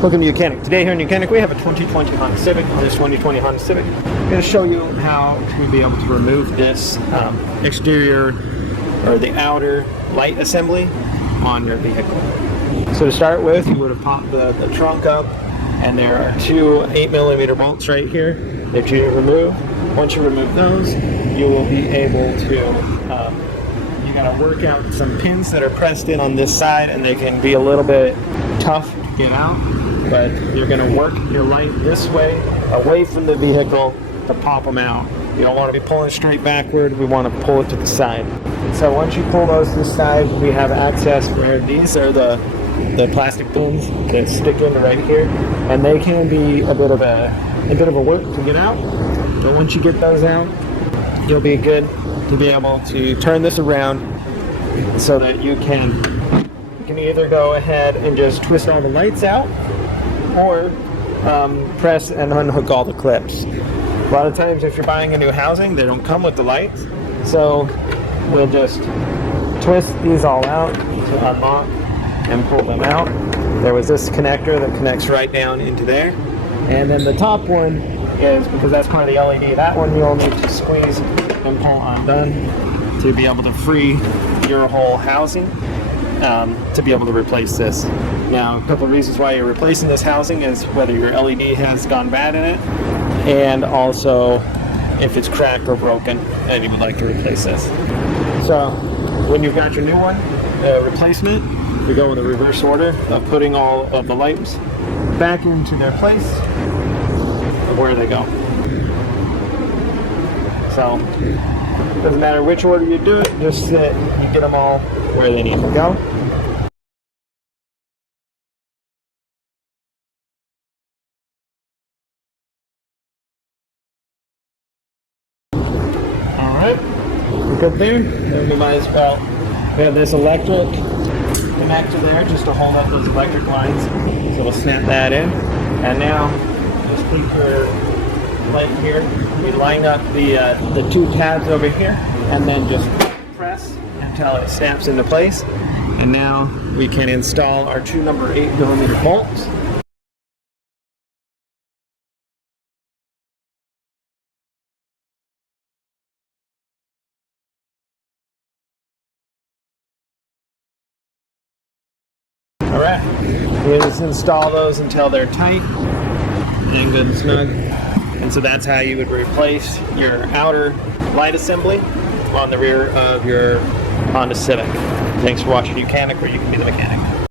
Welcome to YOUCANIC. Today here in YOUCANIC we have a 2020 Honda Civic. On this 2020 Honda Civic, I'm going to show you how to be able to remove this exterior or the outer light assembly on your vehicle. So to start with, you would have popped the trunk up, and there are two 8mm bolts right here that you remove. Once you remove those, you will be able to you got to work out some pins that are pressed in on this side, and they can be a little bit tough to get out, but you're going to work your light this way away from the vehicle to pop them out. You don't want to be pulling straight backward, we want to pull it to the side. So once you pull those to the side, we have access where these are the plastic pins that stick in right here, and they can be a bit of a work to get out, but once you get those out, you'll be good to be able to turn this around so that you can either go ahead and just twist all the lights out, or press and unhook all the clips. A lot of times if you're buying a new housing, they don't come with the lights, so we'll just twist these all out to unlock and pull them out. There was this connector that connects right down into there, and then the top one is, because that's part of the LED, that one you'll need to squeeze and pull undone to be able to free your whole housing to be able to replace this. Now, a couple of reasons why you're replacing this housing is whether your LED has gone bad in it, and also if it's cracked or broken and you would like to replace this. So when you've got your new one, replacement, we go in the reverse order of putting all of the lights back into their place of where they go. So doesn't matter which order you do it, just you get them all where they need to go. Alright, we're good there. Then we might as well, we have this electric connector there just to hold up those electric lines. So we'll snap that in. And now, just take your light here. We line up the two tabs over here, and then just press until it snaps into place. And now we can install our two number 8mm bolts. Alright, we just install those until they're tight and good and snug. And so that's how you would replace your outer light assembly on the rear of your Honda Civic. Thanks for watching YOUCANIC, where you can be the mechanic.